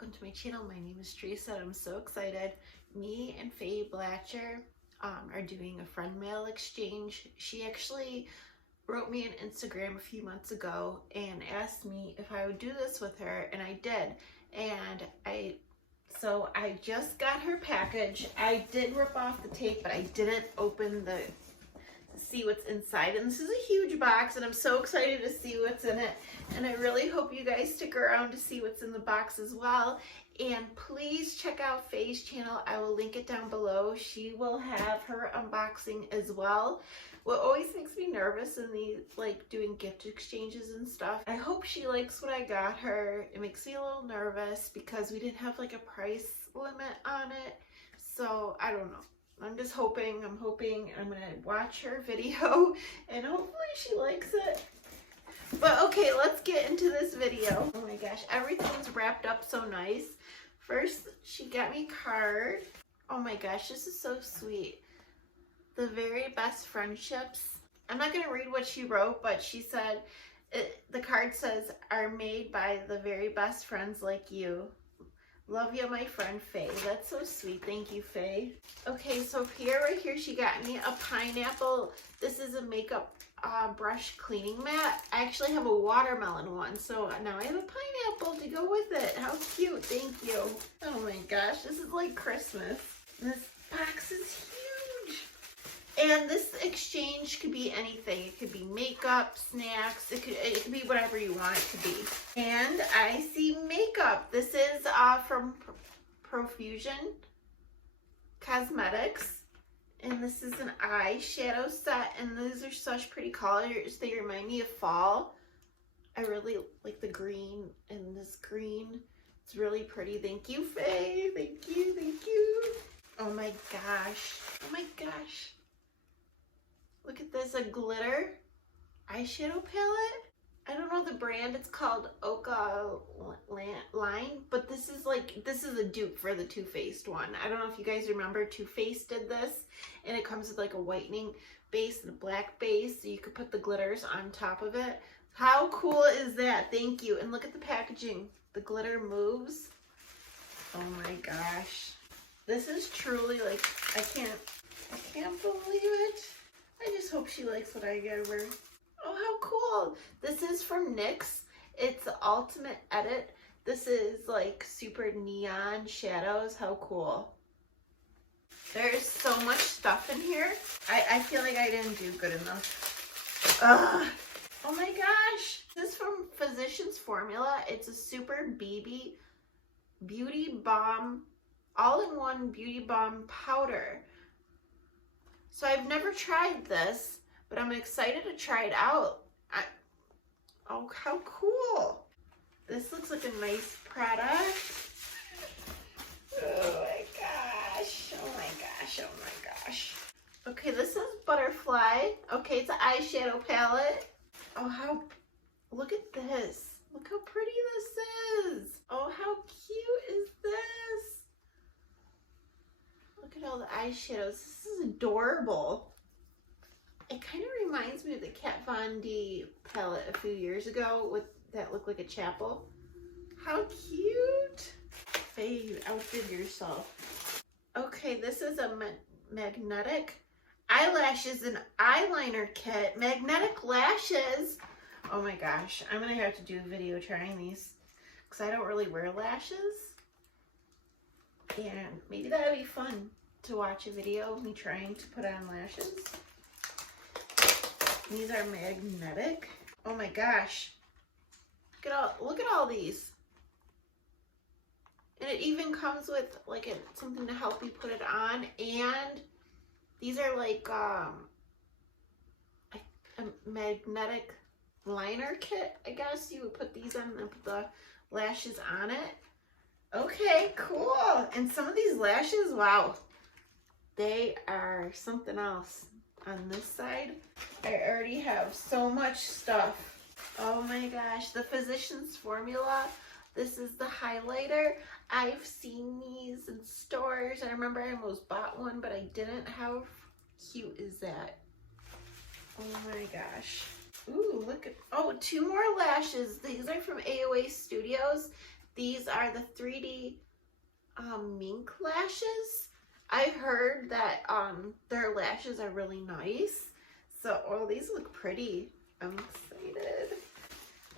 welcome to my channel. My name is Teresa and I'm so excited. Me and Faye Blatcher are doing a friend mail exchange. She actually wrote me on Instagram a few months ago and asked me if I would do this with her, and I did. And I just got her package. I did rip off the tape, but I didn't open the see what's inside, and this is a huge box and I'm so excited to see what's in it, and I really hope you guys stick around to see what's in the box as well. And please check out Faye's channel. I will link it down below. She will have her unboxing as well. What always makes me nervous in these, like, doing gift exchanges and stuff, I hope she likes what I got her. It makes me a little nervous because we didn't have like a price limit on it, so I don't know. I'm just hoping, I'm gonna watch her video and hopefully she likes it. But okay, let's get into this video. Oh my gosh, everything's wrapped up so nice. First, she got me a card. Oh my gosh, this is so sweet. The very best friendships. I'm not gonna read what she wrote, but she said, the card says, are made by the very best friends like you. Love you, my friend Faye. That's so sweet. Thank you, Faye. Okay, so right here, she got me a pineapple. This is a makeup brush cleaning mat. I actually have a watermelon one, so now I have a pineapple to go with it. How cute. Thank you. Oh my gosh, this is like Christmas. This box is huge. And this exchange could be anything. It could be makeup, snacks, it could be whatever you want it to be. And I see makeup. This is from Profusion Cosmetics. And this is an eyeshadow set. And these are such pretty colors. They remind me of fall. I really like the green and this green. It's really pretty. Thank you, Faye. Thank you, thank you. Oh my gosh. Oh my gosh. Look at this, a glitter eyeshadow palette. I don't know the brand, it's called Oka Line, but this is a dupe for the Too Faced one. I don't know if you guys remember, Too Faced did this, and it comes with like a whitening base and a black base, so you could put the glitters on top of it. How cool is that? Thank you. And look at the packaging. The glitter moves. Oh my gosh. This is truly like, I can't believe it. I just hope she likes what I gave her. Oh, how cool. This is from NYX. It's the Ultimate Edit. This is like super neon shadows. How cool. There's so much stuff in here. I feel like I didn't do good enough. Ugh. Oh my gosh. This is from Physicians Formula. It's a super BB Beauty Balm, all-in-one Beauty Balm powder. So I've never tried this, but I'm excited to try it out. Oh, how cool. This looks like a nice product. Oh my gosh. Oh my gosh. Oh my gosh. Okay, this is Butterfly. Okay, it's an eyeshadow palette. Oh, look at this. Look how pretty this is. Oh, how cute is this? Look at all the eyeshadows. This is adorable. It kind of reminds me of the Kat Von D palette a few years ago with that looked like a chapel. How cute. Faye, you outdid yourself. Okay, this is a magnetic eyelashes and eyeliner kit. Magnetic lashes. Oh my gosh. I'm going to have to do a video trying these because I don't really wear lashes. And maybe that would be fun to watch a video of me trying to put on lashes. These are magnetic. Oh my gosh. Look at all these. And it even comes with like something to help you put it on. And these are like a magnetic liner kit, I guess. You would put these on and put the lashes on it. Okay, cool. And some of these lashes, wow, they are something else. On this side, I already have so much stuff. Oh my gosh, the Physicians Formula. This is the highlighter. I've seen these in stores. I remember I almost bought one, but I didn't. How cute is that? Oh my gosh. Ooh, look at, oh, 2 more lashes. These are from AOA Studios. These are the 3D Mink Lashes. I heard that their lashes are really nice. So, oh, these look pretty. I'm excited.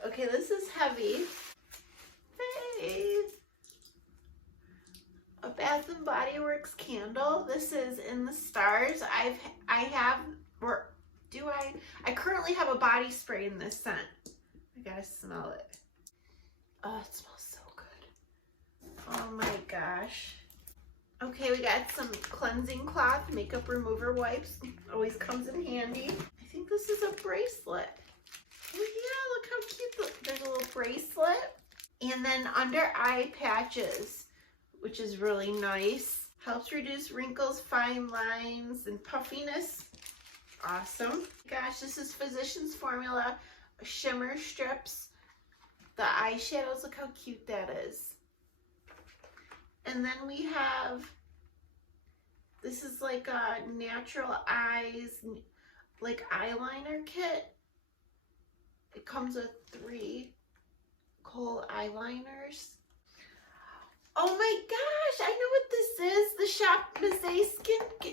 Okay, this is heavy. Faye. A Bath and Body Works candle. This is in the Stars. I currently have a body spray in this scent. I gotta smell it. Oh, it smells so good. Oh my gosh. Okay, we got some cleansing cloth, makeup remover wipes. Always comes in handy. I think this is a bracelet. Oh yeah, look how cute. There's a little bracelet. And then under eye patches, which is really nice. Helps reduce wrinkles, fine lines, and puffiness. Awesome. Gosh, this is Physicians Formula shimmer strips. The eyeshadows, look how cute that is. And then we have, this is like a natural eyes, like eyeliner kit. It comes with 3 kohl eyeliners. Oh my gosh, I know what this is. The Shop Mizé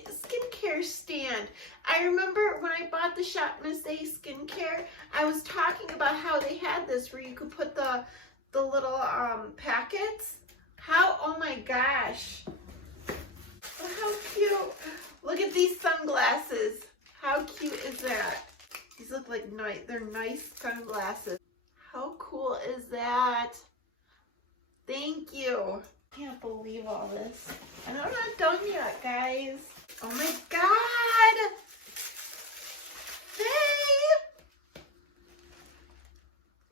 skincare stand. I remember when I bought the Shop Mizé skincare, I was talking about how they had this where you could put the little packets. Oh my gosh. Oh, how cute. Look at these sunglasses. How cute is that? These look like nice, they're nice sunglasses. How cool is that? Thank you. Can't believe all this. And I'm not done yet, guys. Oh my God. Faye.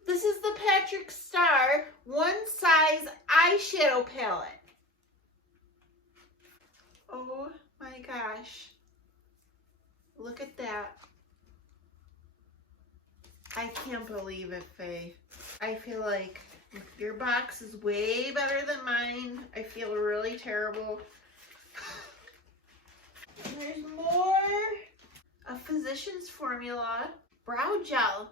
This is the Patrick Starr one size eyeshadow palette. Oh my gosh. Look at that. I can't believe it, Faye. I feel like your box is way better than mine. I feel really terrible. And there's more. A Physicians Formula brow gel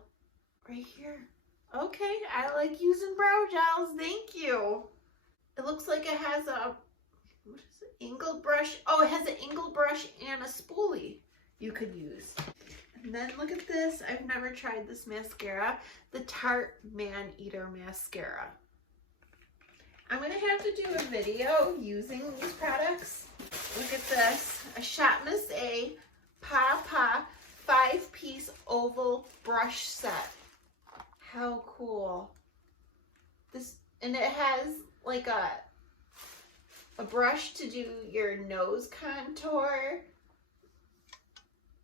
right here. Okay, I like using brow gels. Thank you. It looks like it has a, what is it? Angled brush. Oh, it has an angled brush and a spoolie you could use. And then look at this. I've never tried this mascara. The Tarte Man Eater Mascara. I'm going to have to do a video using these products. Look at this. A Shop Mizé Pa 5-piece oval brush set. How cool. This, and it has like a brush to do your nose contour,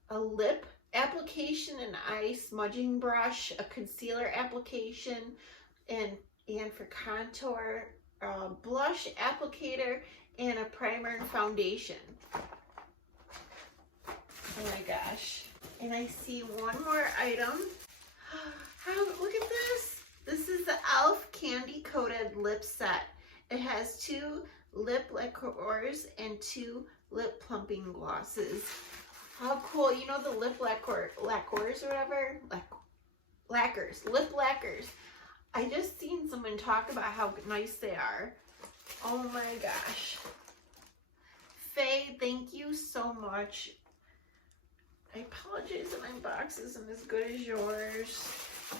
a lip application, an eye smudging brush, a concealer application, and for contour, blush applicator, and a primer and foundation. Oh my gosh. And I see one more item. Look at this. This is the e.l.f. Candy Coated Lip Set. It has 2 lip lacquers and 2 lip plumping glosses. How cool. You know the lip lacquers or whatever? Lip lacquers. I just seen someone talk about how nice they are. Oh my gosh. Faye, thank you so much. I apologize that my box isn't as good as yours,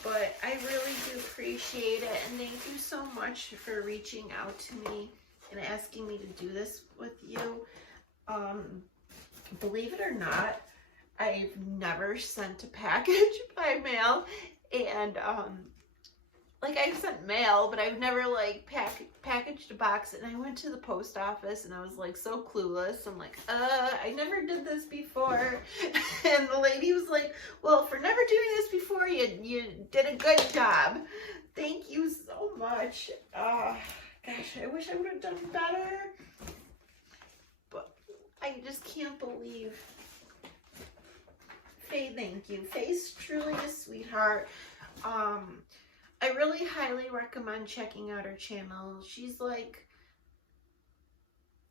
but I really do appreciate it. And thank you so much for reaching out to me and asking me to do this with you. Believe it or not, I've never sent a package by mail, and like I've sent mail, but I've never like packaged a box. And I went to the post office and I was like so clueless. I'm like, I never did this before. And the lady was like, well, for never doing this before, you did a good job. Thank you so much. Gosh, I wish I would have done better. But I just can't believe. Faye, thank you. Faye's truly a sweetheart. I really highly recommend checking out her channel. She's like,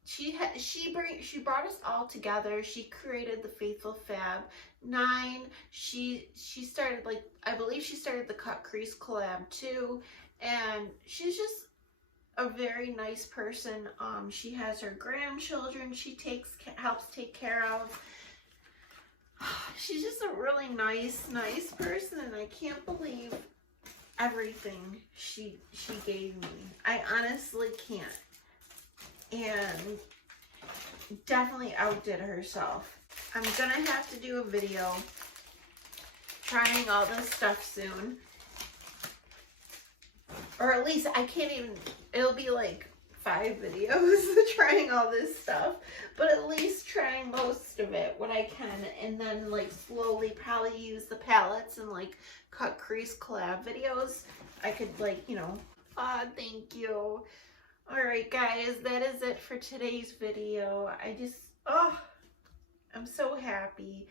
she brought us all together. She created the Faithful Fab 9. She started, like, I believe she started the Cut Crease collab too. And she's just a very nice person. She has her grandchildren she helps take care of. She's just a really nice person, and I can't believe everything she gave me. I honestly can't. And definitely outdid herself. I'm gonna have to do a video trying all this stuff soon. Or at least I can't even, it'll be like 5 videos trying all this stuff, but at least trying most of it, what I can, and then like slowly probably use the palettes and like cut crease collab videos. I could like, you know, thank you. Alright guys, that is it for today's video. I'm so happy.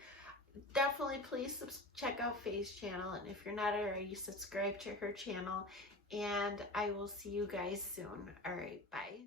Definitely please check out Faye's channel, and if you're not already, subscribe to her channel, and I will see you guys soon. Alright, bye.